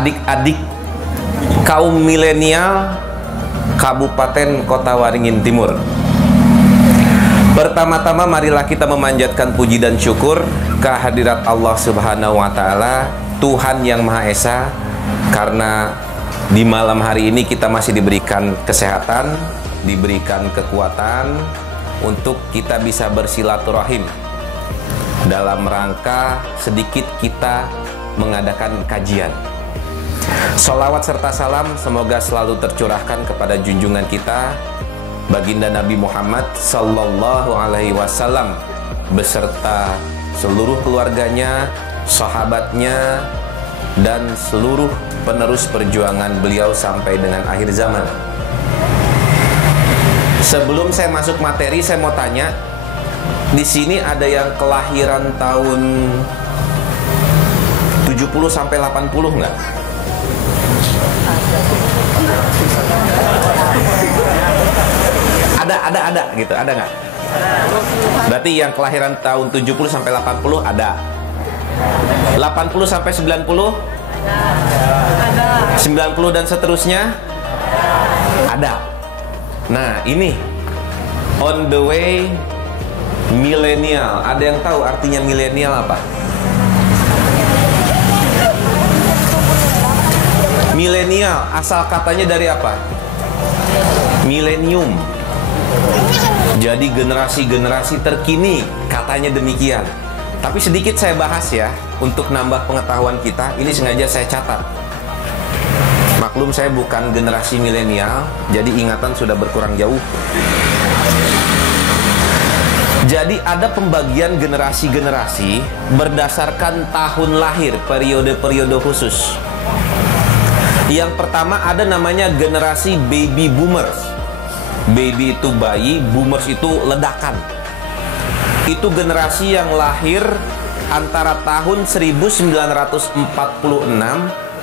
adik-adik kaum milenial Kabupaten Kota Waringin Timur. Pertama-tama marilah kita memanjatkan puji dan syukur kehadirat Allah Subhanahu wa Ta'ala, Tuhan yang Maha Esa, karena di malam hari ini kita masih diberikan kesehatan, diberikan kekuatan untuk kita bisa bersilaturahim dalam rangka sedikit kita mengadakan kajian. Sholawat serta salam semoga selalu tercurahkan kepada junjungan kita Baginda Nabi Muhammad Sallallahu Alaihi Wasallam beserta seluruh keluarganya, sahabatnya, dan seluruh penerus perjuangan beliau sampai dengan akhir zaman. Sebelum saya masuk materi, saya mau tanya, di sini ada yang kelahiran tahun 70 sampai 80 nggak? Ada gitu, ada nggak? Berarti yang kelahiran tahun 70 sampai 80 ada. 80 sampai 90? Ada. 90 dan seterusnya? Ada. Nah, ini on the way milenial. Ada yang tahu artinya milenial apa? Milenial asal katanya dari apa? Milenium. Jadi generasi-generasi terkini, katanya demikian. Tapi sedikit saya bahas ya, untuk nambah pengetahuan kita. Ini sengaja saya catat. Maklum saya bukan generasi milenial, jadi ingatan sudah berkurang jauh. Jadi ada pembagian generasi-generasi berdasarkan tahun lahir, periode-periode khusus. Yang pertama ada namanya generasi baby boomers. Baby itu bayi, boomers itu ledakan. Itu generasi yang lahir antara tahun 1946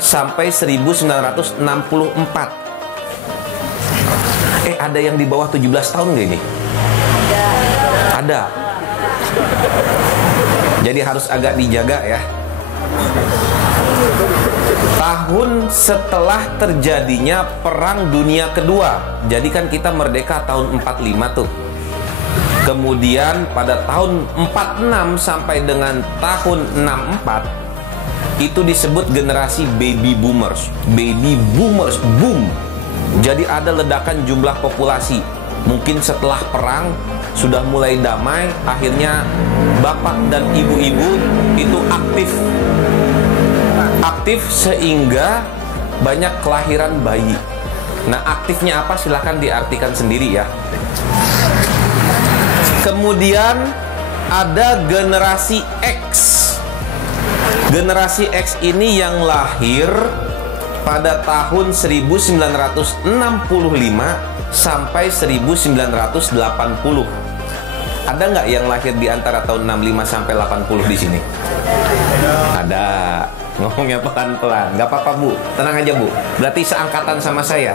sampai 1964. Ada yang di bawah 17 tahun nggak ini? Ada. Jadi harus agak dijaga ya. Tahun setelah terjadinya Perang Dunia Kedua. Jadi kan kita merdeka tahun 45 tuh. Kemudian pada tahun 46 sampai dengan tahun 64 itu disebut generasi baby boomers. Baby boomers, boom. Jadi ada ledakan jumlah populasi. Mungkin setelah perang sudah mulai damai, akhirnya bapak dan ibu-ibu itu aktif sehingga banyak kelahiran bayi. Nah, aktifnya apa silahkan diartikan sendiri ya. Kemudian ada generasi X. Generasi X ini yang lahir pada tahun 1965 sampai 1980. Ada nggak yang lahir di antara tahun 65 sampai 80 di sini? Ada. Ngomongnya pelan-pelan, nggak apa-apa Bu, tenang aja Bu. Berarti seangkatan sama saya.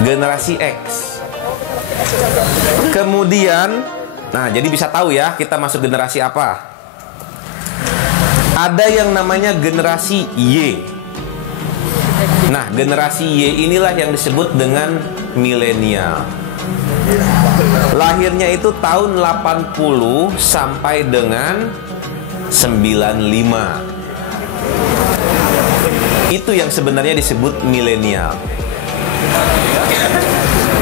Generasi X. Kemudian, nah jadi bisa tahu ya kita masuk generasi apa. Ada yang namanya generasi Y. Nah, generasi Y inilah yang disebut dengan milenial. Lahirnya itu tahun 80 sampai dengan 95. Itu yang sebenarnya disebut milenial.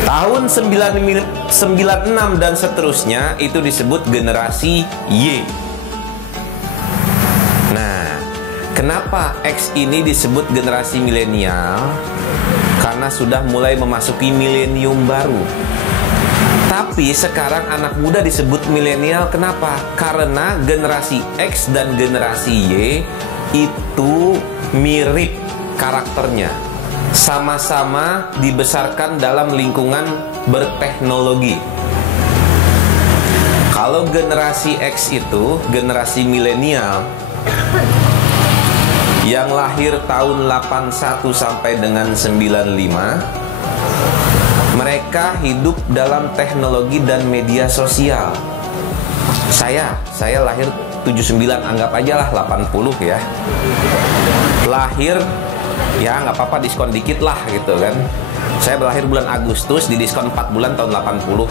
Tahun 96 dan seterusnya itu disebut generasi Y. Nah, kenapa X ini disebut generasi milenial? Karena sudah mulai memasuki milenium baru. Tapi sekarang anak muda disebut milenial, kenapa? Karena generasi X dan generasi Y itu mirip karakternya, sama-sama dibesarkan dalam lingkungan berteknologi. Kalau generasi X itu generasi milenial yang lahir tahun 81 sampai dengan 95, mereka hidup dalam teknologi dan media sosial. Saya lahir 79, anggap aja lah 80 ya. Lahir, ya nggak apa-apa diskon dikit lah gitu kan. Saya lahir bulan Agustus, di diskon 4 bulan tahun 80.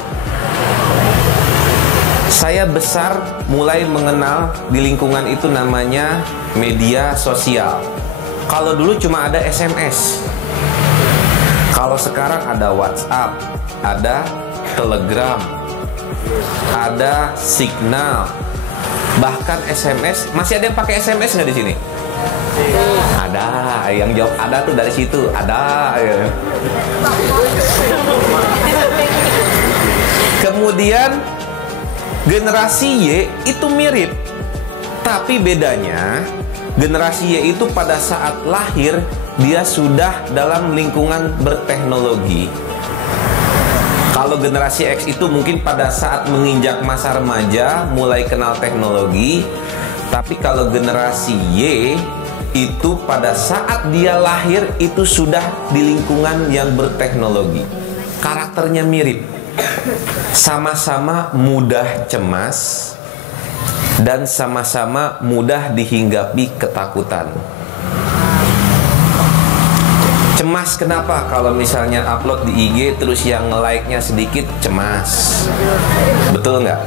Saya besar mulai mengenal di lingkungan itu namanya media sosial. Kalau dulu cuma ada SMS. Kalau sekarang ada WhatsApp, ada Telegram, ada Signal, bahkan SMS. Masih ada yang pakai SMS nggak di sini? Ada, yang jawab ada tuh dari situ, ada. Ya. Kemudian generasi Y itu mirip, tapi bedanya generasi Y itu pada saat lahir dia sudah dalam lingkungan berteknologi. Kalau generasi X itu mungkin pada saat menginjak masa remaja mulai kenal teknologi, tapi kalau generasi Y itu pada saat dia lahir itu sudah di lingkungan yang berteknologi. Karakternya mirip, sama-sama mudah cemas dan sama-sama mudah dihinggapi ketakutan. Cemas kenapa? Kalau misalnya upload di IG terus yang nge-like-nya sedikit, cemas. Betul nggak?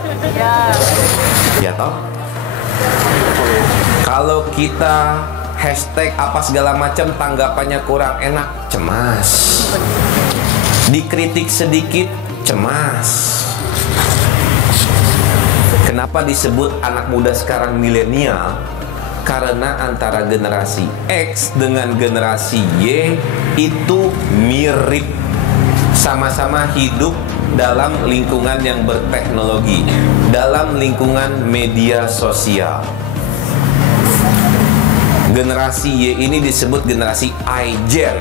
Ya toh? Kalau kita hashtag apa segala macam tanggapannya kurang enak, cemas. Dikritik sedikit, cemas. Kenapa disebut anak muda sekarang milenial? Karena antara generasi X dengan generasi Y itu mirip, sama-sama hidup dalam lingkungan yang berteknologi, dalam lingkungan media sosial. Generasi Y ini disebut generasi iGen,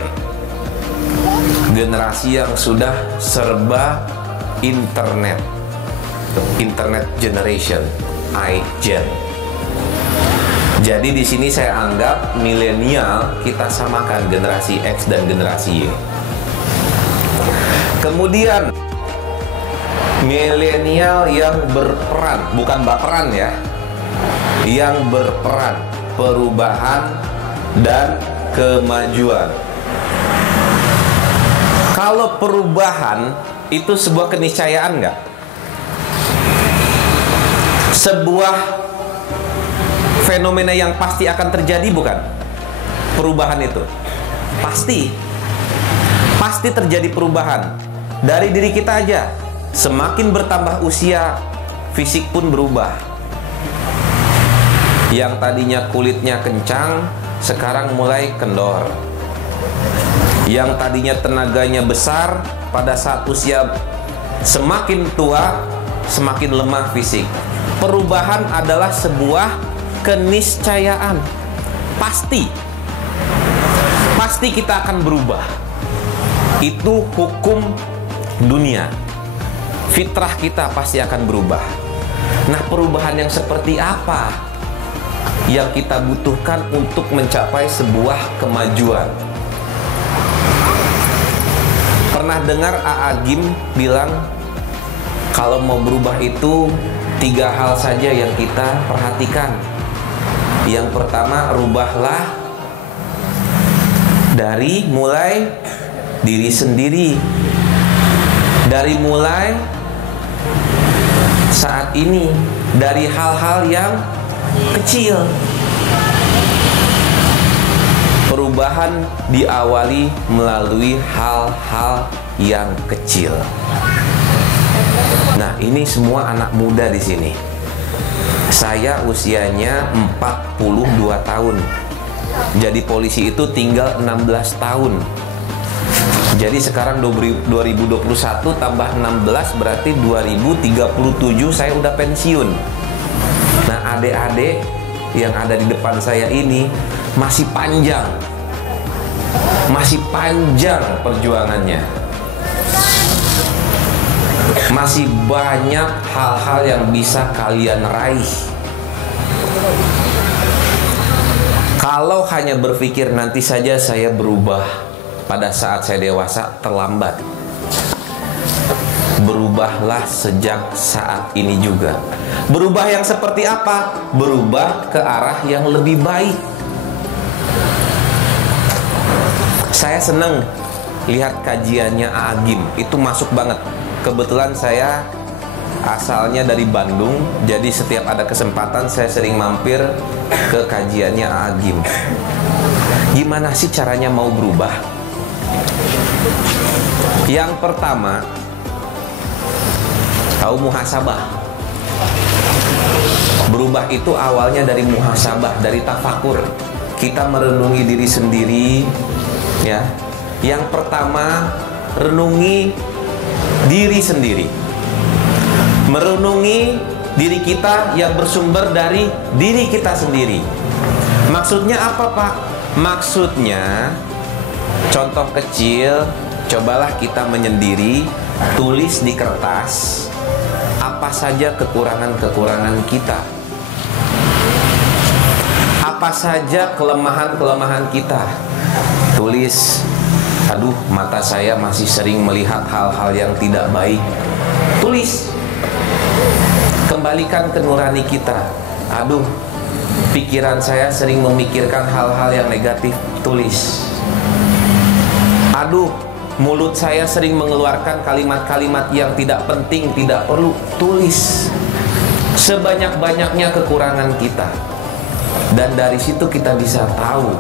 generasi yang sudah serba internet, internet generation, iGen. Jadi di sini saya anggap milenial kita samakan generasi X dan generasi Y. Kemudian milenial yang berperan, bukan baperan ya, yang berperan perubahan dan kemajuan. Kalau perubahan itu sebuah keniscayaan nggak? Sebuah fenomena yang pasti akan terjadi, bukan? Perubahan itu pasti terjadi perubahan dari diri kita aja. Semakin bertambah usia, fisik pun berubah. Yang tadinya kulitnya kencang sekarang mulai kendor. Yang tadinya tenaganya besar pada saat usia semakin tua semakin lemah fisik. Perubahan adalah sebuah keniscayaan. Pasti kita akan berubah. Itu hukum dunia. Fitrah kita pasti akan berubah. Nah, perubahan yang seperti apa yang kita butuhkan untuk mencapai sebuah kemajuan? Pernah dengar A.A. Gim bilang kalau mau berubah itu 3 hal saja yang kita perhatikan. Yang pertama, rubahlah dari mulai diri sendiri. Dari mulai saat ini, dari hal-hal yang kecil. Perubahan diawali melalui hal-hal yang kecil. Nah, ini semua anak muda di sini. Saya usianya 42 tahun. Jadi polisi itu tinggal 16 tahun. Jadi sekarang 2021 tambah 16 berarti 2037 saya udah pensiun. Nah, adik-adik yang ada di depan saya ini masih panjang. Masih panjang perjuangannya. Masih banyak hal-hal yang bisa kalian raih. Kalau hanya berpikir nanti saja saya berubah pada saat saya dewasa, terlambat. berubahlah sejak saat ini juga. Berubah yang seperti apa? Berubah ke arah yang lebih baik. Saya senang lihat kajiannya Agim, itu masuk banget. Kebetulan saya asalnya dari Bandung, jadi setiap ada kesempatan saya sering mampir ke kajiannya Agim. Gimana sih caranya mau berubah? Yang pertama, tahu muhasabah. Berubah itu awalnya dari muhasabah, dari tafakur. Kita merenungi diri sendiri, ya. Yang pertama, renungi diri sendiri. Merenungi diri kita yang bersumber dari diri kita sendiri. Maksudnya apa, Pak? Maksudnya, contoh kecil, cobalah kita menyendiri, tulis di kertas apa saja kekurangan-kekurangan kita, apa saja kelemahan-kelemahan kita. Tulis, aduh, mata saya masih sering melihat hal-hal yang tidak baik. Tulis. Kembalikan ke nurani kita. Aduh, pikiran saya sering memikirkan hal-hal yang negatif. Tulis. Aduh, mulut saya sering mengeluarkan kalimat-kalimat yang tidak penting, tidak perlu. Tulis. Sebanyak-banyaknya kekurangan kita. Dan dari situ kita bisa tahu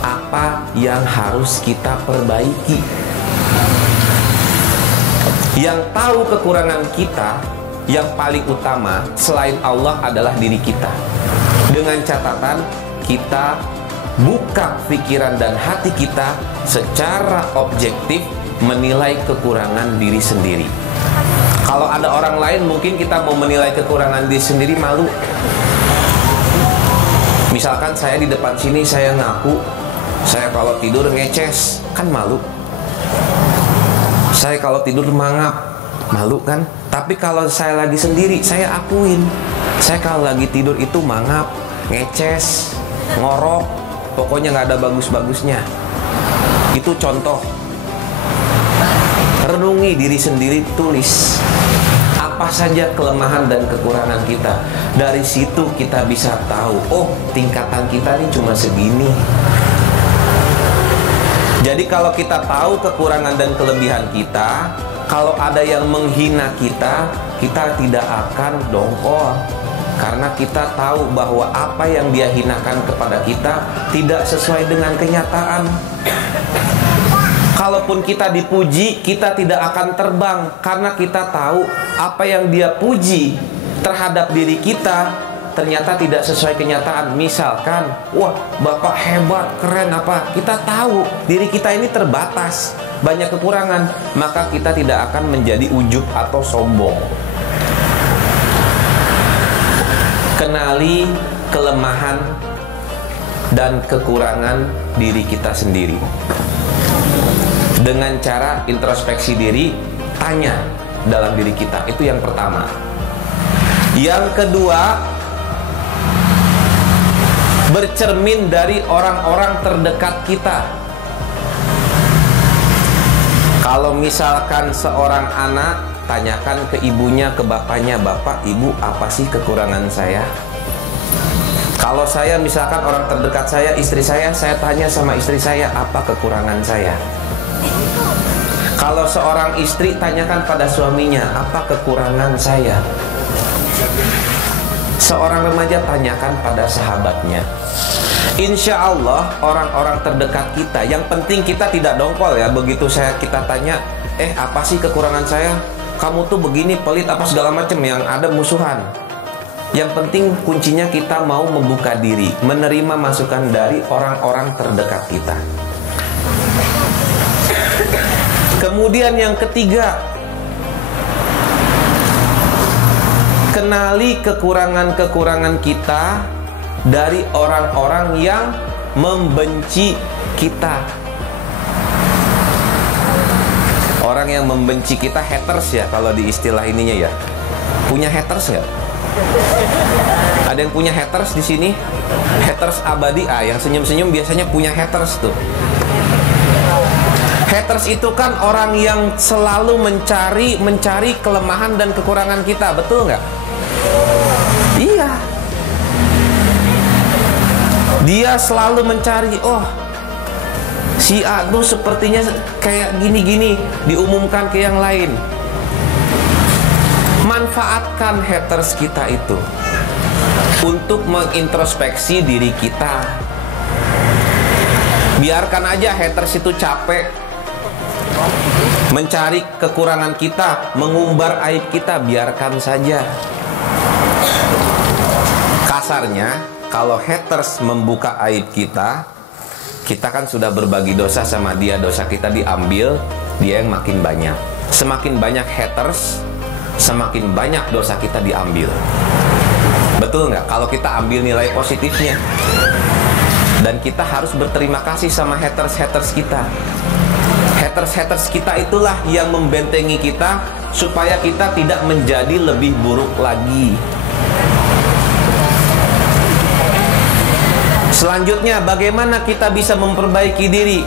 apa yang harus kita perbaiki. Yang tahu kekurangan kita yang paling utama selain Allah adalah diri kita. Dengan catatan kita buka pikiran dan hati kita secara objektif menilai kekurangan diri sendiri. Kalau ada orang lain mungkin kita mau menilai kekurangan diri sendiri malu. Misalkan saya di depan sini saya ngaku saya kalau tidur ngeces, kan malu. Saya kalau tidur mangap, malu kan? Tapi kalau saya lagi sendiri, saya akuin saya kalau lagi tidur itu mangap, ngeces, ngorok, pokoknya nggak ada bagus-bagusnya. Itu contoh. Renungi diri sendiri, tulis apa saja kelemahan dan kekurangan kita. Dari situ kita bisa tahu, oh tingkatan kita ini cuma segini. Jadi kalau kita tahu kekurangan dan kelebihan kita, kalau ada yang menghina kita, kita tidak akan dongkol. Karena kita tahu bahwa apa yang dia hinakan kepada kita tidak sesuai dengan kenyataan. Kalaupun kita dipuji, kita tidak akan terbang. Karena kita tahu apa yang dia puji terhadap diri kita ternyata tidak sesuai kenyataan. Misalkan, wah bapak hebat, keren apa. Kita tahu diri kita ini terbatas, banyak kekurangan. Maka kita tidak akan menjadi ujub atau sombong. Kenali kelemahan dan kekurangan diri kita sendiri dengan cara introspeksi diri, tanya dalam diri kita. Itu yang pertama. Yang kedua, bercermin dari orang-orang terdekat kita. Kalau misalkan seorang anak, tanyakan ke ibunya, ke bapaknya, bapak, ibu, apa sih kekurangan saya? Kalau saya misalkan orang terdekat saya, istri saya tanya sama istri saya, apa kekurangan saya? Kalau seorang istri, tanyakan pada suaminya, apa kekurangan saya? Seorang remaja, tanyakan pada sahabatnya. Insya Allah orang-orang terdekat kita, yang penting kita tidak dongkol ya. Begitu kita tanya, apa sih kekurangan saya? Kamu tuh begini, pelit, apa segala macam, yang ada musuhan. Yang penting kuncinya kita mau membuka diri, menerima masukan dari orang-orang terdekat kita. Kemudian yang ketiga, kenali kekurangan-kekurangan kita dari orang-orang yang membenci kita. Orang yang membenci kita, haters ya kalau di istilah ininya ya. Punya haters nggak? Ada yang punya haters di sini? Haters abadi, yang senyum-senyum biasanya punya haters tuh. Haters itu kan orang yang selalu mencari kelemahan dan kekurangan kita, betul nggak? Iya. Dia selalu mencari, oh si A tuh sepertinya kayak gini-gini, diumumkan ke yang lain. Manfaatkan haters kita itu untuk mengintrospeksi diri kita. Biarkan aja haters itu capek mencari kekurangan kita, mengumbar aib kita, biarkan saja. Kasarnya, kalau haters membuka aib kita, kita kan sudah berbagi dosa sama dia, dosa kita diambil, dia yang makin banyak. Semakin banyak haters, semakin banyak dosa kita diambil. Betul nggak? Kalau kita ambil nilai positifnya. Dan kita harus berterima kasih sama haters-haters kita. Haters-haters kita itulah yang membentengi kita supaya kita tidak menjadi lebih buruk lagi. Selanjutnya, bagaimana kita bisa memperbaiki diri?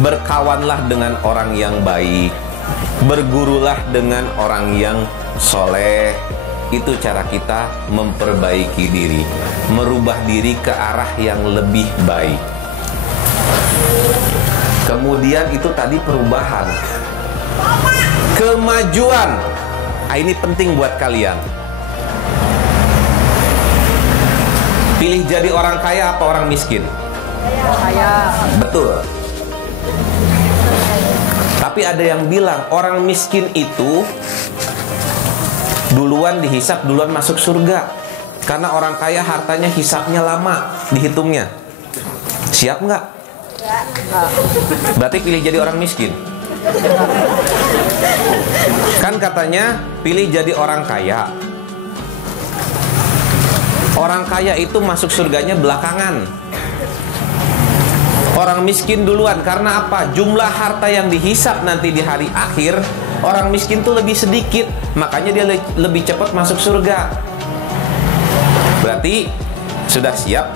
Berkawanlah dengan orang yang baik, bergurulah dengan orang yang soleh. Itu cara kita memperbaiki diri, merubah diri ke arah yang lebih baik. Kemudian itu tadi perubahan, kemajuan. Ini penting buat kalian. Pilih jadi orang kaya apa orang miskin? Kaya. Betul. Tapi ada yang bilang orang miskin itu duluan dihisap, duluan masuk surga. Karena orang kaya hartanya hisapnya lama dihitungnya. Siap nggak? Berarti pilih jadi orang miskin. Kan katanya pilih jadi orang kaya. Orang kaya itu masuk surganya belakangan. Orang miskin duluan. Karena apa? Jumlah harta yang dihisap nanti di hari akhir, orang miskin tuh lebih sedikit. Makanya dia lebih cepat masuk surga. Berarti sudah siap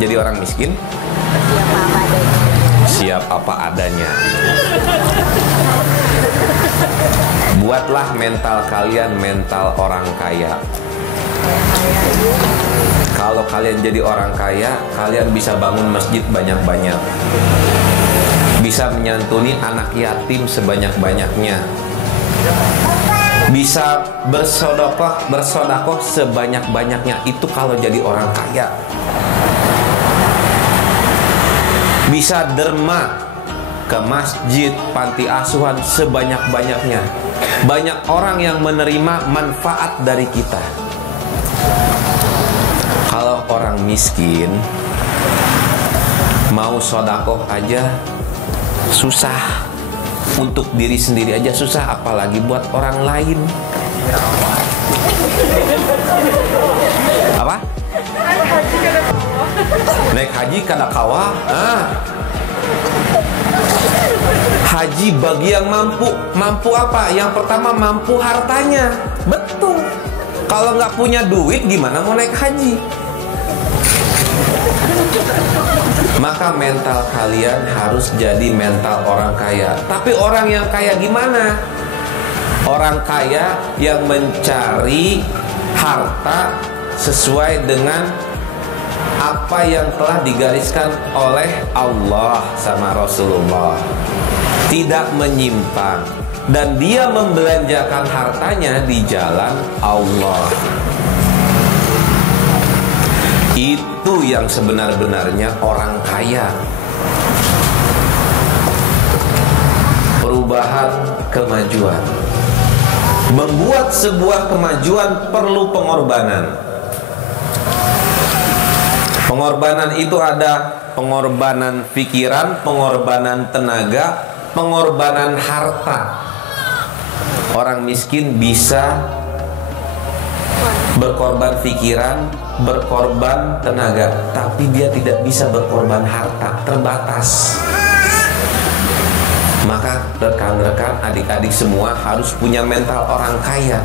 jadi orang miskin? Siap apa adanya. Buatlah mental kalian mental orang kaya. Kalau kalian jadi orang kaya, kalian bisa bangun masjid banyak-banyak, bisa menyantuni anak yatim sebanyak-banyaknya, bisa bersodakoh sebanyak-banyaknya. Itu kalau jadi orang kaya. Bisa derma ke masjid, panti asuhan sebanyak-banyaknya. Banyak orang yang menerima manfaat dari kita. Kalau orang miskin mau sodakoh aja susah, untuk diri sendiri aja susah, apalagi buat orang lain. Apa? Naik haji kada kawa. Haji bagi yang mampu. Mampu apa? Yang pertama mampu hartanya. Betul. Kalau nggak punya duit gimana mau naik haji? Maka mental kalian harus jadi mental orang kaya. Tapi orang yang kaya gimana? Orang kaya yang mencari harta sesuai dengan apa yang telah digariskan oleh Allah sama Rasulullah. Tidak menyimpang. Dan dia membelanjakan hartanya di jalan Allah. Itu yang sebenar-benarnya orang kaya. Perubahan, kemajuan. Membuat sebuah kemajuan perlu pengorbanan. Pengorbanan itu ada pengorbanan pikiran, pengorbanan tenaga, pengorbanan harta. Orang miskin bisa berkorban pikiran, berkorban tenaga, tapi dia tidak bisa berkorban harta, terbatas. Maka rekan-rekan, adik-adik semua harus punya mental orang kaya.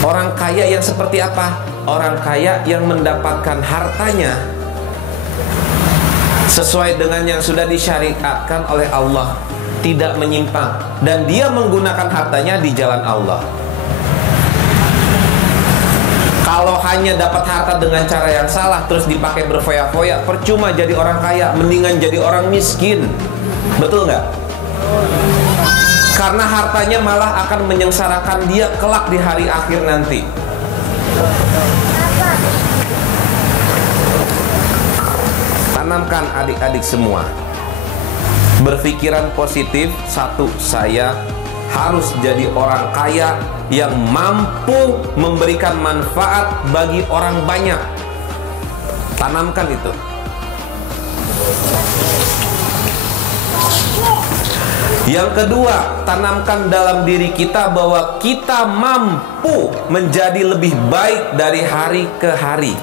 Orang kaya yang seperti apa? Orang kaya yang mendapatkan hartanya sesuai dengan yang sudah disyariatkan oleh Allah, tidak menyimpang, dan dia menggunakan hartanya di jalan Allah. Kalau hanya dapat harta dengan cara yang salah terus dipakai berfoya-foya, percuma jadi orang kaya, mendingan jadi orang miskin. Betul nggak? Karena hartanya malah akan menyengsarakan dia kelak di hari akhir nanti. Tanamkan adik-adik semua berpikiran positif. Satu, saya harus jadi orang kaya yang mampu memberikan manfaat bagi orang banyak. Tanamkan itu. Yang kedua, tanamkan dalam diri kita bahwa kita mampu menjadi lebih baik dari hari ke hari.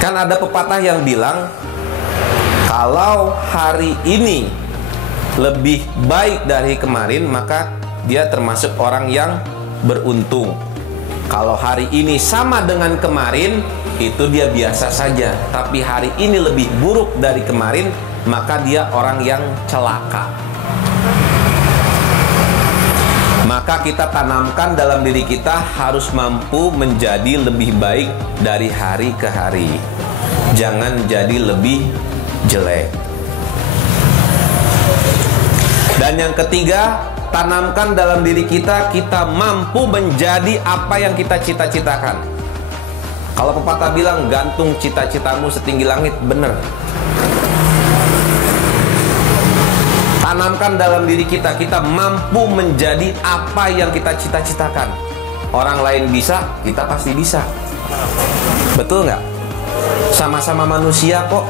Kan ada pepatah yang bilang, kalau hari ini lebih baik dari kemarin, maka dia termasuk orang yang beruntung. Kalau hari ini sama dengan kemarin, itu dia biasa saja. Tapi hari ini lebih buruk dari kemarin, maka dia orang yang celaka. Maka kita tanamkan dalam diri kita harus mampu menjadi lebih baik dari hari ke hari. Jangan jadi lebih jelek. Dan yang ketiga, tanamkan dalam diri kita, kita mampu menjadi apa yang kita cita-citakan. Kalau pepatah bilang, gantung cita-citamu setinggi langit, benar. Tanamkan dalam diri kita, kita mampu menjadi apa yang kita cita-citakan. Orang lain bisa, kita pasti bisa. Betul nggak? Sama-sama manusia kok.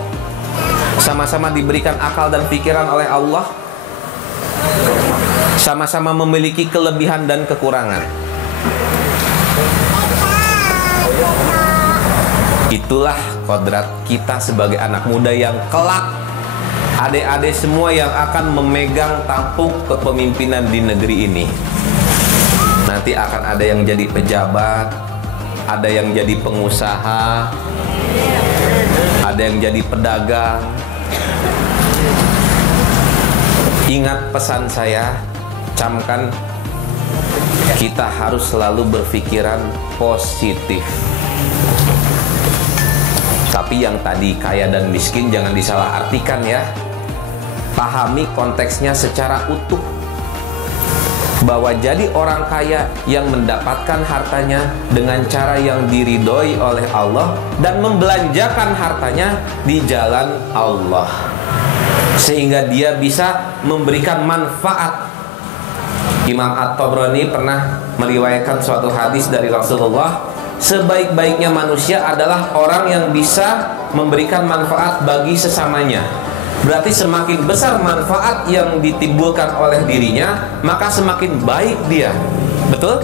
Sama-sama diberikan akal dan pikiran oleh Allah. Sama-sama memiliki kelebihan dan kekurangan. Itulah kodrat kita sebagai anak muda yang kelak, adik-adik semua yang akan memegang tampuk kepemimpinan di negeri ini. Nanti akan ada yang jadi pejabat, ada yang jadi pengusaha, ada yang jadi pedagang. Ingat pesan saya, camkan, kita harus selalu berpikiran positif. Tapi yang tadi kaya dan miskin jangan disalahartikan ya. Pahami konteksnya secara utuh. Bahwa jadi orang kaya yang mendapatkan hartanya dengan cara yang diridhoi oleh Allah dan membelanjakan hartanya di jalan Allah, sehingga dia bisa memberikan manfaat. Imam At-Tabrani pernah meriwayatkan suatu hadis dari Rasulullah, sebaik-baiknya manusia adalah orang yang bisa memberikan manfaat bagi sesamanya. Berarti semakin besar manfaat yang ditimbulkan oleh dirinya, maka semakin baik dia. Betul?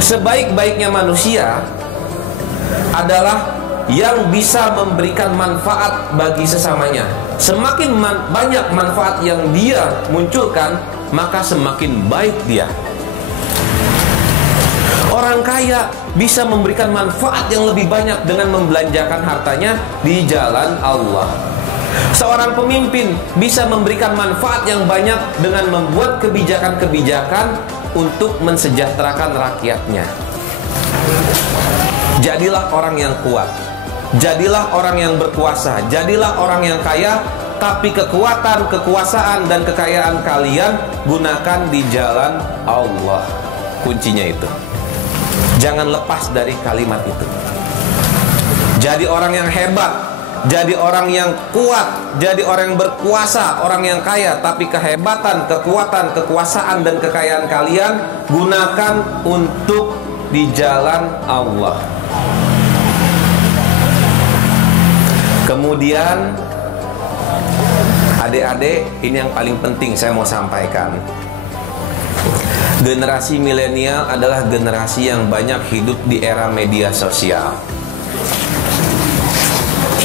Sebaik-baiknya manusia adalah yang bisa memberikan manfaat bagi sesamanya. Semakin banyak manfaat yang dia munculkan, maka semakin baik dia. Orang kaya bisa memberikan manfaat yang lebih banyak dengan membelanjakan hartanya di jalan Allah. Seorang pemimpin bisa memberikan manfaat yang banyak dengan membuat kebijakan-kebijakan untuk mensejahterakan rakyatnya. Jadilah orang yang kuat, jadilah orang yang berkuasa, jadilah orang yang kaya, tapi kekuatan, kekuasaan, dan kekayaan kalian gunakan di jalan Allah. Kuncinya itu. Jangan lepas dari kalimat itu. Jadi orang yang hebat, jadi orang yang kuat, jadi orang yang berkuasa, orang yang kaya, tapi kehebatan, kekuatan, kekuasaan, dan kekayaan kalian gunakan untuk di jalan Allah. Kemudian adik-adik, ini yang paling penting saya mau sampaikan. Generasi milenial adalah generasi yang banyak hidup di era media sosial.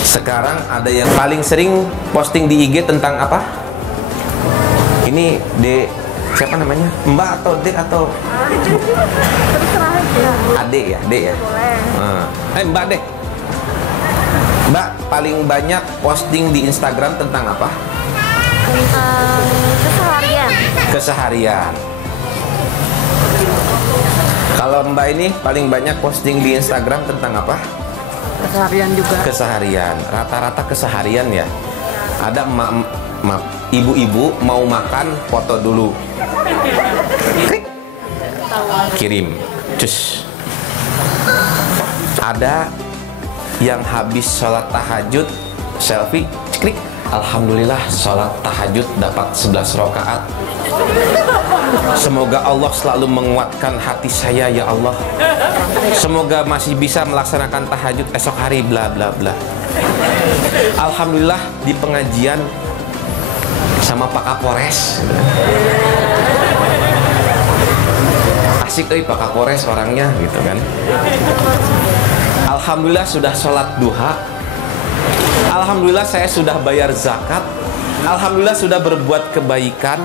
Sekarang ada yang paling sering posting di IG tentang apa? Ini siapa namanya? Mbak atau Dek atau Ade ya? Dek ya? Mbak Dek. Mbak, paling banyak posting di Instagram tentang apa? Tentang keseharian. Keseharian. Kalau Mbak ini paling banyak posting di Instagram tentang apa? Keseharian juga. Keseharian. Rata-rata keseharian ya. Ada ibu-ibu mau makan, foto dulu. Klik. Kirim. Cus. Ada yang habis sholat tahajud, selfie, klik. Alhamdulillah sholat tahajud dapat 11 rakaat. Semoga Allah selalu menguatkan hati saya ya Allah. Semoga masih bisa melaksanakan tahajud esok hari, bla bla bla. Alhamdulillah di pengajian sama Pak Kapolres. Asik Pak Kapolres orangnya gitu kan. Alhamdulillah sudah sholat duha. Alhamdulillah saya sudah bayar zakat. Alhamdulillah sudah berbuat kebaikan.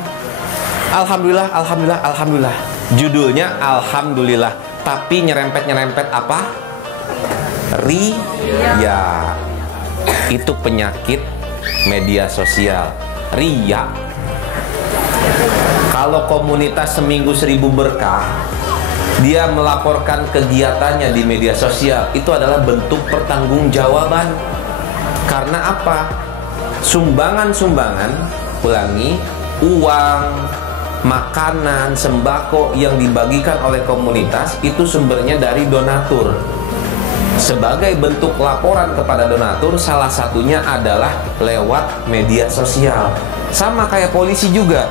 Alhamdulillah, alhamdulillah, alhamdulillah. Judulnya alhamdulillah, tapi nyerempet-nyerempet apa? Ria. Itu penyakit media sosial. Ria. Kalau komunitas seminggu 1000 berkah, dia melaporkan kegiatannya di media sosial, itu adalah bentuk pertanggungjawaban. Karena apa? Sumbangan-sumbangan, ulangi, uang, makanan, sembako yang dibagikan oleh komunitas itu sumbernya dari donatur. Sebagai bentuk laporan kepada donatur, salah satunya adalah lewat media sosial. Sama kayak polisi juga.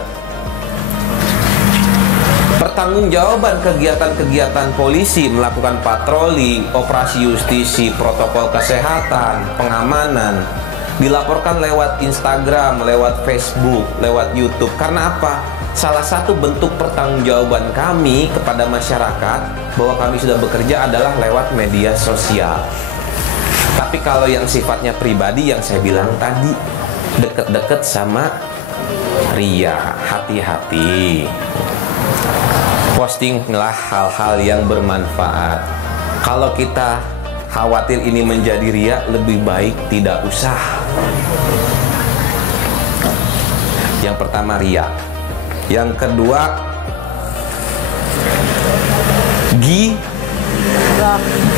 Pertanggungjawaban kegiatan-kegiatan polisi melakukan patroli, operasi justisi, protokol kesehatan, pengamanan dilaporkan lewat Instagram, lewat Facebook, lewat YouTube. Karena apa? Salah satu bentuk pertanggungjawaban kami kepada masyarakat bahwa kami sudah bekerja adalah lewat media sosial. Tapi kalau yang sifatnya pribadi yang saya bilang tadi, deket-deket sama ria, hati-hati. Postinglah hal-hal yang bermanfaat. Kalau kita khawatir ini menjadi ria, lebih baik tidak usah. Yang pertama ria. Yang kedua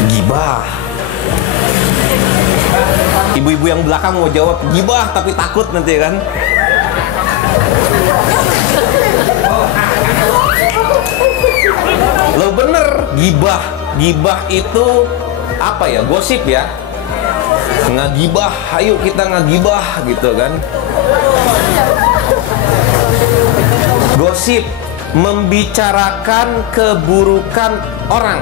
gibah. Ibu-ibu yang belakang mau jawab gibah tapi takut nanti kan. Lo bener, gibah. Gibah itu apa ya? Gosip ya. Ngagibah, ayo kita ngagibah gitu kan. Gosip, membicarakan keburukan orang.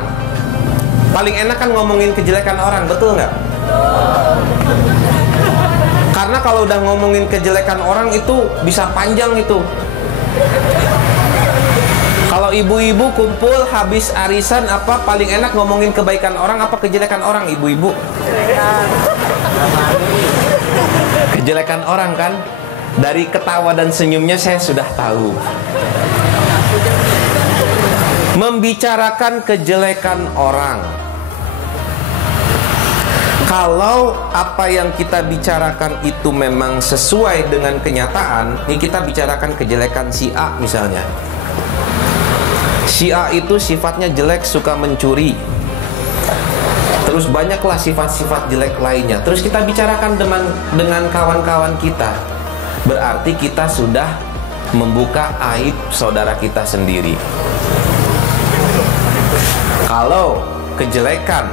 Paling enak kan ngomongin kejelekan orang, betul nggak? Karena kalau udah ngomongin kejelekan orang itu bisa panjang itu. Kalau ibu-ibu kumpul habis arisan, apa paling enak ngomongin kebaikan orang apa kejelekan orang, ibu-ibu? Kejelekan orang kan? Dari ketawa dan senyumnya saya sudah tahu. Membicarakan kejelekan orang. Kalau apa yang kita bicarakan itu memang sesuai dengan kenyataan, ini kita bicarakan kejelekan si A misalnya. Si A itu sifatnya jelek, suka mencuri. Terus banyaklah sifat-sifat jelek lainnya. Terus kita bicarakan dengan kawan-kawan kita. Berarti kita sudah membuka aib saudara kita sendiri. Kalau kejelekan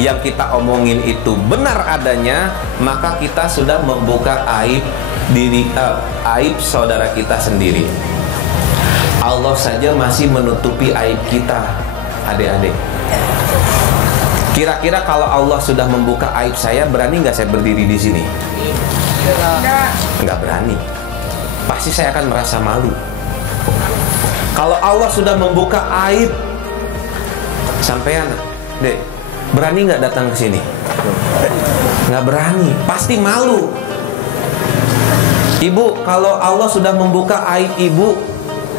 yang kita omongin itu benar adanya, maka kita sudah membuka aib aib saudara kita sendiri. Allah saja masih menutupi aib kita, adik-adik. Kira-kira kalau Allah sudah membuka aib saya, berani nggak saya berdiri di sini? Nggak berani. Pasti saya akan merasa malu. Kalau Allah sudah membuka aib sampean, dek, berani nggak datang ke sini? Nggak berani, pasti malu. Ibu, kalau Allah sudah membuka aib ibu,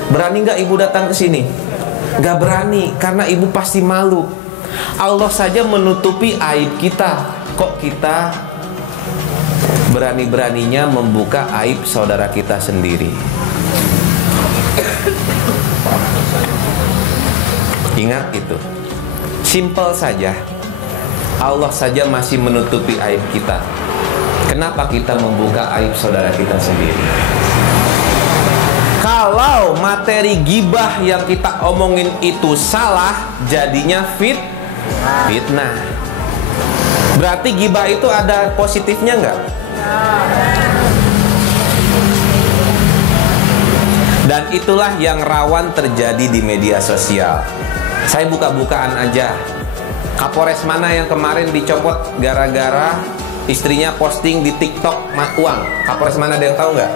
berani nggak ibu datang ke sini? Nggak berani, karena ibu pasti malu. Allah saja menutupi aib kita. kok kita berani-beraninya membuka aib saudara kita sendiri? Ingat itu, simple saja. Allah saja masih menutupi aib kita. Kenapa kita membuka aib saudara kita sendiri? Kalau materi gibah yang kita omongin itu salah, jadinya fitnah. Berarti gibah itu ada positifnya nggak? Dan itulah yang rawan terjadi di media sosial. Saya buka-bukaan aja. Kapolres mana yang kemarin dicopot gara-gara istrinya posting di TikTok uang? Kapolres mana, ada yang tahu nggak?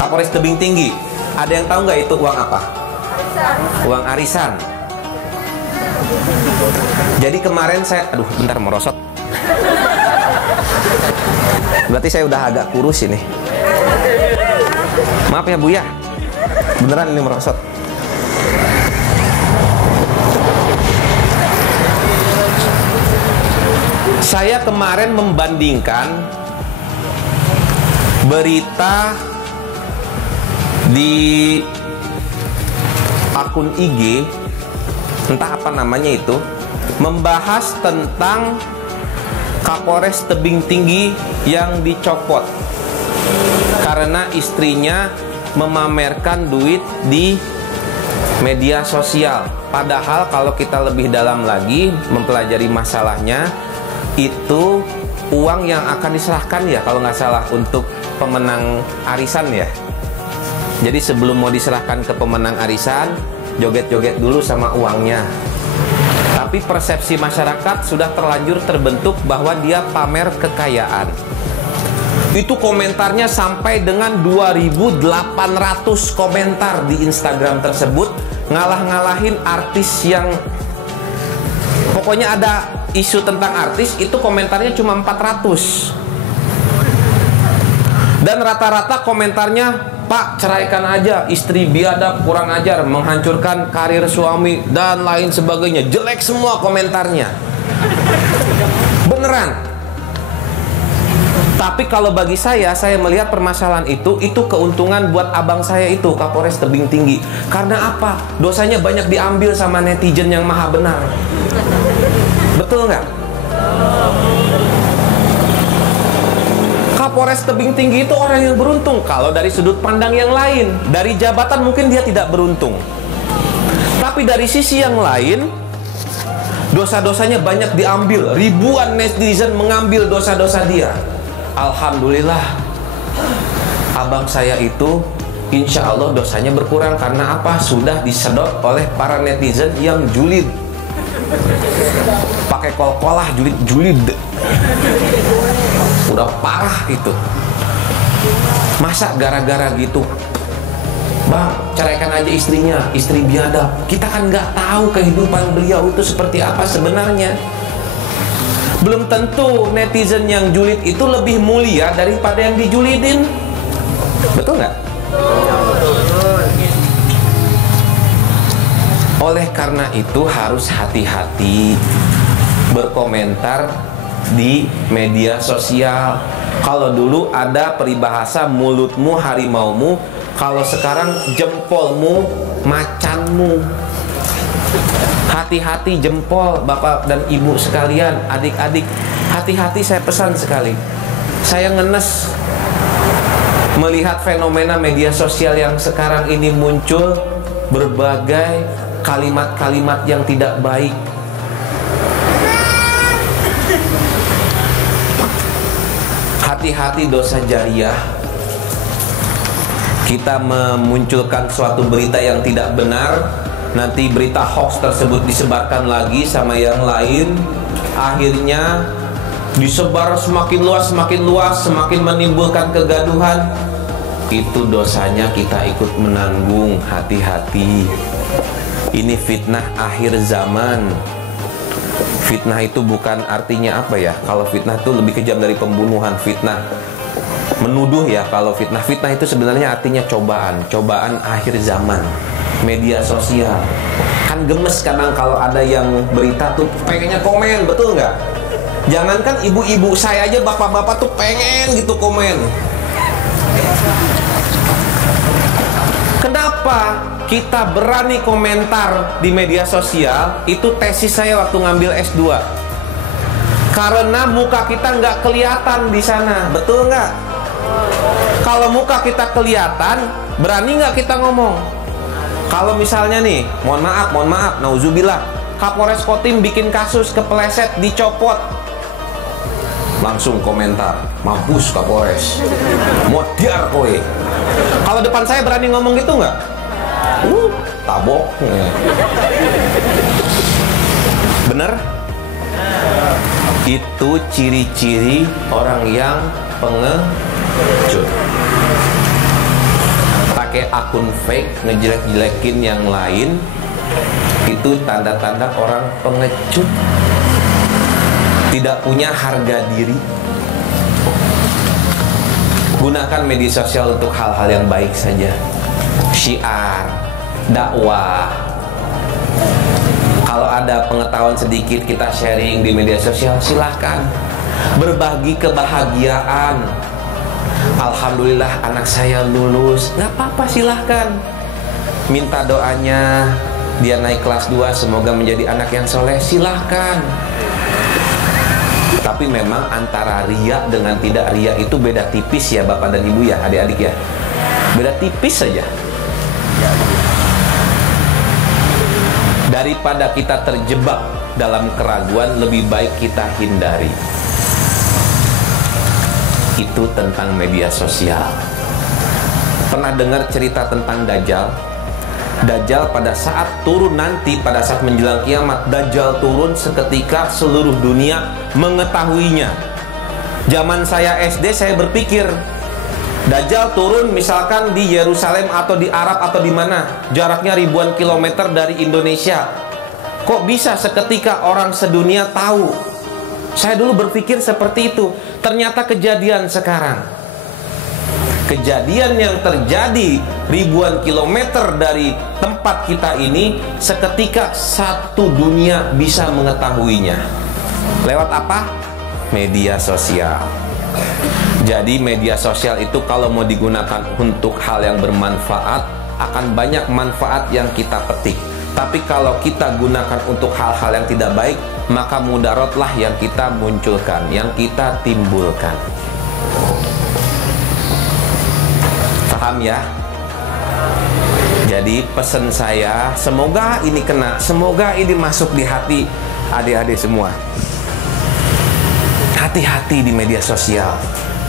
Kapolres Tebing Tinggi. Ada yang tahu nggak itu uang apa? Uang arisan. Jadi kemarin saya, aduh bentar merosot. Berarti saya udah agak kurus ini. Maaf ya Bu ya. Beneran ini merosot. Saya kemarin membandingkan berita di akun IG, entah apa namanya itu, membahas tentang Kapolres Tebing Tinggi yang dicopot karena istrinya memamerkan duit di media sosial. Padahal kalau kita lebih dalam lagi mempelajari masalahnya, itu uang yang akan diserahkan ya kalau nggak salah untuk pemenang arisan ya. Jadi sebelum mau diserahkan ke pemenang arisan, joget-joget dulu sama uangnya. Tapi persepsi masyarakat sudah terlanjur terbentuk bahwa dia pamer kekayaan. Itu komentarnya sampai dengan 2.800 komentar di Instagram tersebut, ngalah-ngalahin artis yang pokoknya ada isu tentang artis, itu komentarnya cuma 400. Dan rata-rata komentarnya, Pak, ceraikan aja, istri biadab, kurang ajar, menghancurkan karir suami, dan lain sebagainya. Jelek semua komentarnya. Beneran. Tapi kalau bagi saya melihat permasalahan itu keuntungan buat abang saya itu, Kapolres Tebing Tinggi. Karena apa? Dosanya banyak diambil sama netizen yang maha benar. Betul nggak? Kapolres Tebing Tinggi itu orang yang beruntung. Kalau dari sudut pandang yang lain, dari jabatan mungkin dia tidak beruntung. Tapi dari sisi yang lain, dosa-dosanya banyak diambil. Ribuan netizen mengambil dosa-dosa dia. Alhamdulillah, abang saya itu insya Allah dosanya berkurang. Karena apa? Sudah disedot oleh para netizen yang julid. Pakai kol-kolah, julid. Udah parah itu. Masa gara-gara gitu, Bang, ceraikan aja istrinya, istri biadab. Kita kan nggak tahu kehidupan beliau itu seperti apa sebenarnya. Belum tentu netizen yang julid itu lebih mulia daripada yang dijulidin. Betul nggak? Oleh karena itu harus hati-hati berkomentar di media sosial. Kalau dulu ada peribahasa mulutmu harimaumu, kalau sekarang jempolmu macanmu. Hati-hati jempol Bapak dan Ibu sekalian, adik-adik. Hati-hati, saya pesan sekali. Saya ngenes melihat fenomena media sosial yang sekarang ini muncul berbagai kalimat-kalimat yang tidak baik. Hati-hati dosa jariah. Kita memunculkan suatu berita yang tidak benar, nanti berita hoax tersebut disebarkan lagi sama yang lain, akhirnya disebar semakin luas, semakin menimbulkan kegaduhan. Itu dosanya kita ikut menanggung. Hati-hati. Ini fitnah akhir zaman. Fitnah itu bukan artinya apa ya? Kalau fitnah itu lebih kejam dari pembunuhan. Fitnah menuduh ya. Kalau fitnah itu sebenarnya artinya cobaan akhir zaman. Media sosial kan kan gemes kadang kalau ada yang berita tuh pengennya komen, betul nggak? Jangankan ibu-ibu, saya aja bapak-bapak tuh pengen gitu komen. Kenapa kita berani komentar di media sosial? Itu tesis saya waktu ngambil S2. Karena muka kita nggak kelihatan di sana, betul nggak? Kalau muka kita kelihatan, berani nggak kita ngomong? Kalau misalnya nih, mohon maaf, nauzubillah, Kapolres Kotim bikin kasus kepleset, dicopot, langsung komentar, mampus Kapolres, modiar kowe. Kalau depan saya berani ngomong gitu nggak? Tabok. Bener? Itu ciri-ciri orang yang pengecut. Pakai akun fake ngejelek-jelekin yang lain, itu tanda-tanda orang pengecut, tidak punya harga diri. Gunakan media sosial untuk hal-hal yang baik saja. Syiar, dakwah. Kalau ada pengetahuan sedikit kita sharing di media sosial, silahkan. Berbagi kebahagiaan. Alhamdulillah anak saya lulus, nggak apa-apa, silahkan. Minta doanya dia naik kelas 2, semoga menjadi anak yang soleh, silahkan. Tapi memang antara ria dengan tidak ria itu beda tipis ya bapak dan ibu ya, adik-adik ya. Beda tipis saja. Daripada kita terjebak dalam keraguan, lebih baik kita hindari. Itu tentang media sosial. Pernah dengar cerita tentang Dajjal? Dajjal pada saat turun nanti, pada saat menjelang kiamat, Dajjal turun seketika seluruh dunia mengetahuinya. Zaman saya SD, saya berpikir Dajjal turun misalkan di Yerusalem atau di Arab atau di mana, jaraknya ribuan kilometer dari Indonesia. Kok bisa seketika orang sedunia tahu? Saya dulu berpikir seperti itu. Ternyata kejadian sekarang. Kejadian yang terjadi ribuan kilometer dari tempat kita ini, seketika satu dunia bisa mengetahuinya. Lewat apa? Media sosial. Jadi media sosial itu kalau mau digunakan untuk hal yang bermanfaat, akan banyak manfaat yang kita petik. Tapi kalau kita gunakan untuk hal-hal yang tidak baik, maka mudaratlah yang kita munculkan, yang kita timbulkan. Paham ya? Jadi pesan saya, semoga ini kena, semoga ini masuk di hati adik-adik semua. Hati-hati di media sosial.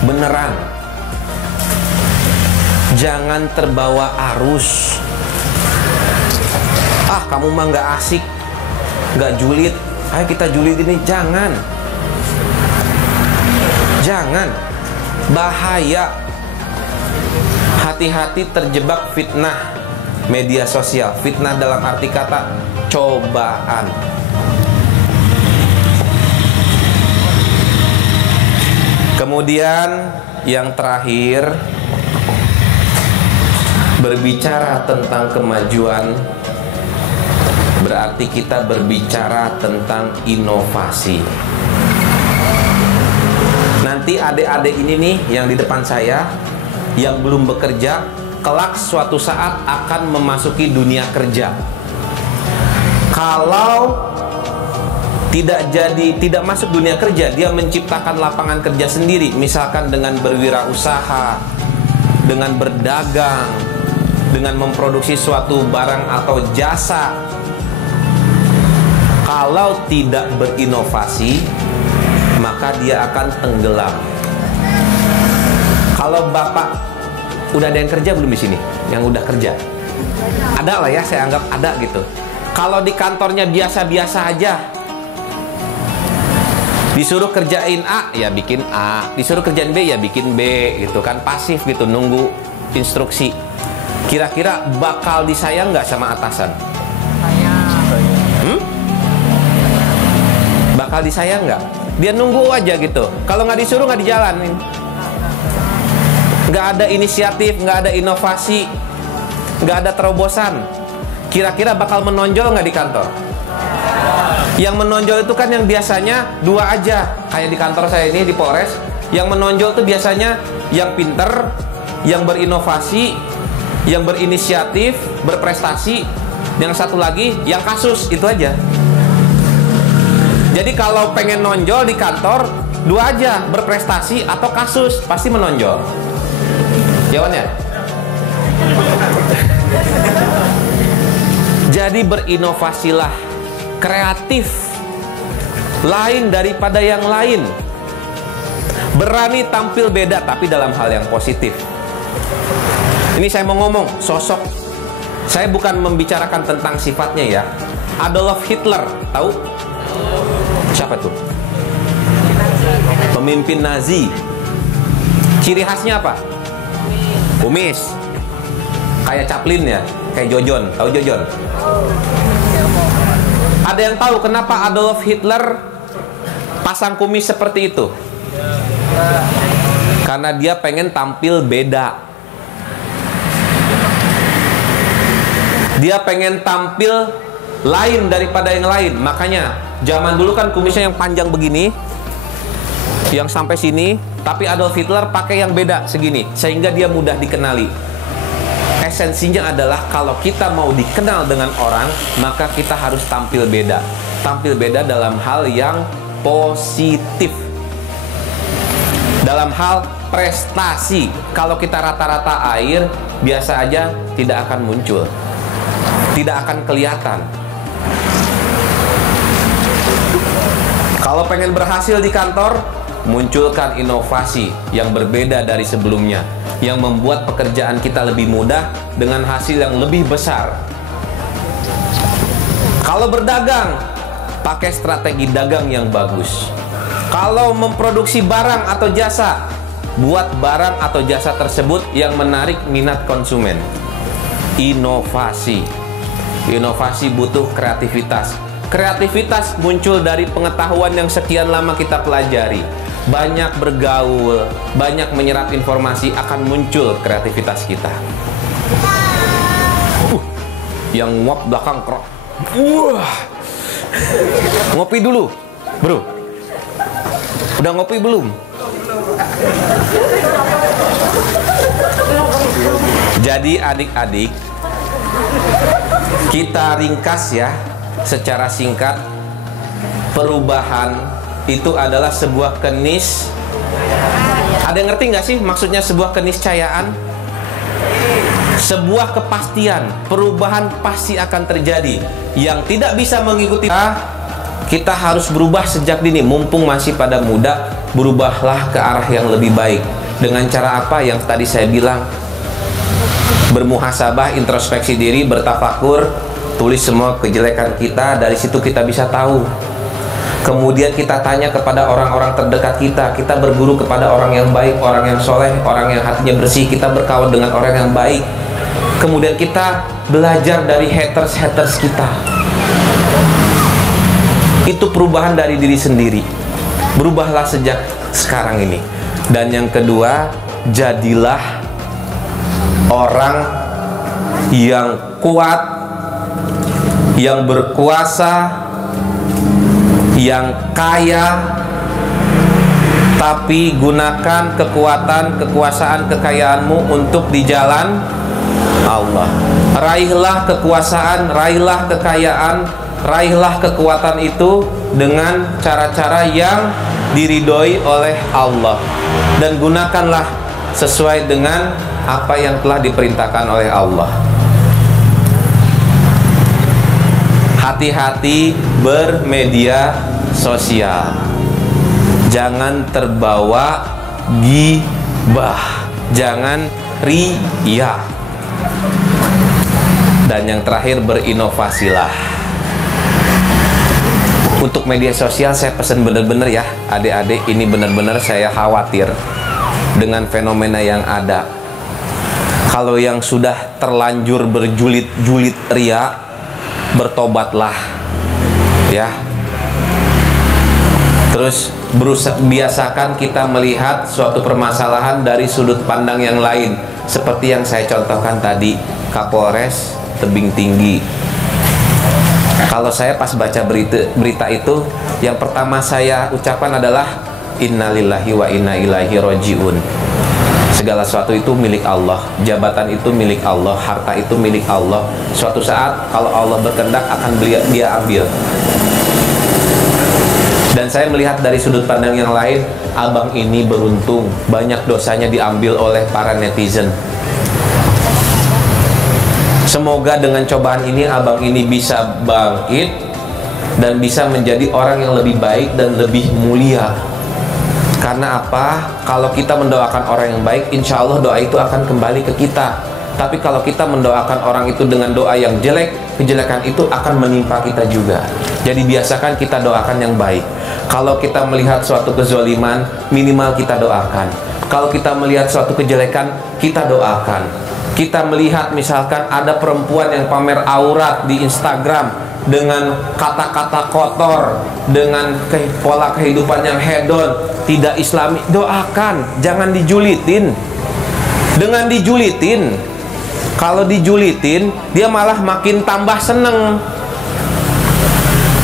Beneran. Jangan terbawa arus. Ah, kamu mah nggak asik, nggak julid, ayo kita julid ini. Jangan. Jangan. Bahaya. Hati-hati terjebak fitnah media sosial. Fitnah dalam arti kata cobaan. Kemudian yang terakhir, berbicara tentang kemajuan berarti kita berbicara tentang inovasi. Nanti adik-adik ini nih yang di depan saya, yang belum bekerja, kelak suatu saat akan memasuki dunia kerja. Kalau tidak masuk dunia kerja, dia menciptakan lapangan kerja sendiri, misalkan dengan berwirausaha, dengan berdagang, dengan memproduksi suatu barang atau jasa. Kalau tidak berinovasi, maka dia akan tenggelam. Kalau bapak udah ada yang kerja belum di sini? Yang udah kerja? Ada lah ya, saya anggap ada gitu. Kalau di kantornya biasa-biasa aja, disuruh kerjain A, ya bikin A. Disuruh kerjain B, ya bikin B gitu kan. Pasif gitu, nunggu instruksi. Kira-kira bakal disayang nggak sama atasan? Bakal disayang nggak? Dia nunggu aja gitu. Kalau nggak disuruh nggak dijalanin. Nggak ada inisiatif, nggak ada inovasi, nggak ada terobosan. kira-kira bakal menonjol nggak di kantor? Yang menonjol itu kan yang biasanya dua aja. Kayak di kantor saya ini di Polres, yang menonjol tuh biasanya yang pinter, yang berinovasi, yang berinisiatif, berprestasi. Yang satu lagi yang kasus, itu aja. Jadi kalau pengen nonjol di kantor, dua aja, berprestasi atau kasus, pasti menonjol. Jawabannya? Jadi berinovasilah, kreatif, lain daripada yang lain. Berani tampil beda, tapi dalam hal yang positif. Ini saya mau ngomong, sosok. Saya bukan membicarakan tentang sifatnya ya. Adolf Hitler, tahu? Siapa tuh? Pemimpin Nazi. Ciri khasnya apa? Kumis. Kayak Chaplin ya, kayak Jojon. Tahu Jojon? Ada yang tahu kenapa Adolf Hitler pasang kumis seperti itu? Karena dia pengen tampil beda. Dia pengen tampil lain daripada yang lain. Makanya zaman dulu kan kumisnya yang panjang begini, yang sampai sini. Tapi Adolf Hitler pakai yang beda segini, sehingga dia mudah dikenali. Esensinya adalah kalau kita mau dikenal dengan orang, maka kita harus tampil beda. Tampil beda dalam hal yang positif. Dalam hal prestasi, kalau kita rata-rata air, biasa aja tidak akan muncul, tidak akan kelihatan. Kalau pengen berhasil di kantor, munculkan inovasi yang berbeda dari sebelumnya, yang membuat pekerjaan kita lebih mudah dengan hasil yang lebih besar. Kalau berdagang, pakai strategi dagang yang bagus. Kalau memproduksi barang atau jasa, buat barang atau jasa tersebut yang menarik minat konsumen. Inovasi. Inovasi butuh kreativitas. Kreativitas muncul dari pengetahuan yang sekian lama kita pelajari. Banyak bergaul, banyak menyerap informasi, akan muncul kreativitas kita. Yang nguap belakang krok. Ngopi dulu, bro. Udah ngopi belum? Jadi adik-adik, kita ringkas ya secara singkat. Perubahan itu adalah sebuah kenis. Ada yang ngerti nggak sih maksudnya sebuah keniscayaan? Sebuah kepastian. Perubahan pasti akan terjadi. Yang tidak bisa mengikuti kita harus berubah sejak dini. Mumpung masih pada muda, berubahlah ke arah yang lebih baik. Dengan cara apa yang tadi saya bilang? Bermuhasabah, introspeksi diri, bertafakur, tulis semua kejelekan kita. Dari situ kita bisa tahu. Kemudian kita tanya kepada orang-orang terdekat kita. Kita berguru kepada orang yang baik, orang yang soleh, orang yang hatinya bersih. Kita berkawan dengan orang yang baik. Kemudian kita belajar dari haters-haters kita. Itu perubahan dari diri sendiri. Berubahlah sejak sekarang ini. Dan yang kedua, jadilah orang yang kuat, yang berkuasa, yang kaya, tapi gunakan kekuatan, kekuasaan, kekayaanmu untuk di jalan Allah. Raihlah kekuasaan, raihlah kekayaan, raihlah kekuatan itu dengan cara-cara yang diridhoi oleh Allah, dan gunakanlah sesuai dengan apa yang telah diperintahkan oleh Allah. Hati-hati bermedia sosial. Jangan terbawa ghibah. Jangan riya. Dan yang terakhir, berinovasilah. Untuk media sosial saya pesan bener-bener ya, adik-adik, ini bener-bener saya khawatir dengan fenomena yang ada. Kalau yang sudah terlanjur berjulit-julit riya, bertobatlah ya. Terus biasakan kita melihat suatu permasalahan dari sudut pandang yang lain, seperti yang saya contohkan tadi, Kapolres tebing tinggi, Kalau saya pas baca berita itu, yang pertama saya ucapkan adalah innalillahi wa inna ilaihi rajiun. Segala sesuatu itu milik Allah, jabatan itu milik Allah, harta itu milik Allah. Suatu saat kalau Allah berkehendak akan dia ambil. Dan saya melihat dari sudut pandang yang lain, abang ini beruntung, banyak dosanya diambil oleh para netizen. Semoga dengan cobaan ini abang ini bisa bangkit dan bisa menjadi orang yang lebih baik dan lebih mulia. Karena apa? Kalau kita mendoakan orang yang baik, insya Allah doa itu akan kembali ke kita. Tapi kalau kita mendoakan orang itu dengan doa yang jelek, kejelekan itu akan menimpa kita juga. Jadi biasakan kita doakan yang baik. Kalau kita melihat suatu kezaliman, minimal kita doakan. Kalau kita melihat suatu kejelekan, kita doakan. Kita melihat misalkan ada perempuan yang pamer aurat di Instagram dengan kata-kata kotor, dengan pola kehidupan yang hedon, tidak islami, doakan, jangan dijulitin. Dengan dijulitin, kalau dijulitin, dia malah makin tambah seneng.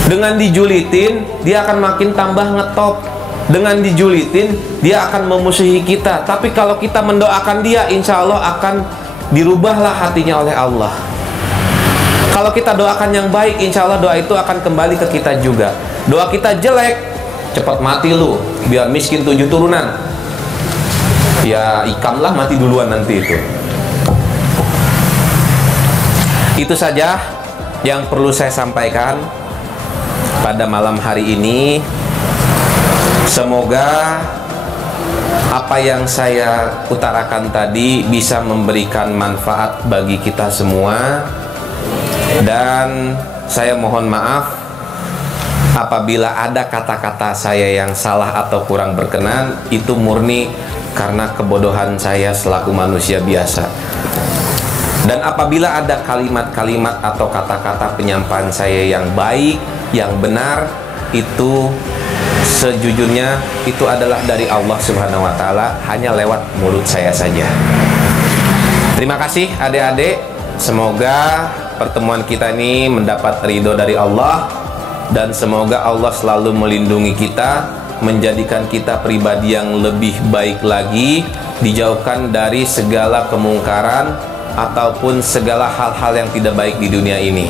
Dengan dijulitin, dia akan makin tambah ngetop. Dengan dijulitin, dia akan memusuhi kita. Tapi kalau kita mendoakan dia, insya Allah akan dirubahlah hatinya oleh Allah. Kalau kita doakan yang baik, insya Allah doa itu akan kembali ke kita juga. Doa kita jelek, cepat mati lu, biar miskin 7 turunan. Ya ikamlah mati duluan nanti itu. Itu saja yang perlu saya sampaikan pada malam hari ini. Semoga apa yang saya utarakan tadi bisa memberikan manfaat bagi kita semua. Dan saya mohon maaf apabila ada kata-kata saya yang salah atau kurang berkenan. Itu murni karena kebodohan saya selaku manusia biasa. Dan apabila ada kalimat-kalimat atau kata-kata penyampaian saya yang baik, yang benar, itu sejujurnya itu adalah dari Allah Subhanahu wa Ta'ala, hanya lewat mulut saya saja. Terima kasih adik-adik. Semoga pertemuan kita ini mendapat ridho dari Allah, dan semoga Allah selalu melindungi kita, menjadikan kita pribadi yang lebih baik lagi, dijauhkan dari segala kemungkaran ataupun segala hal-hal yang tidak baik di dunia ini.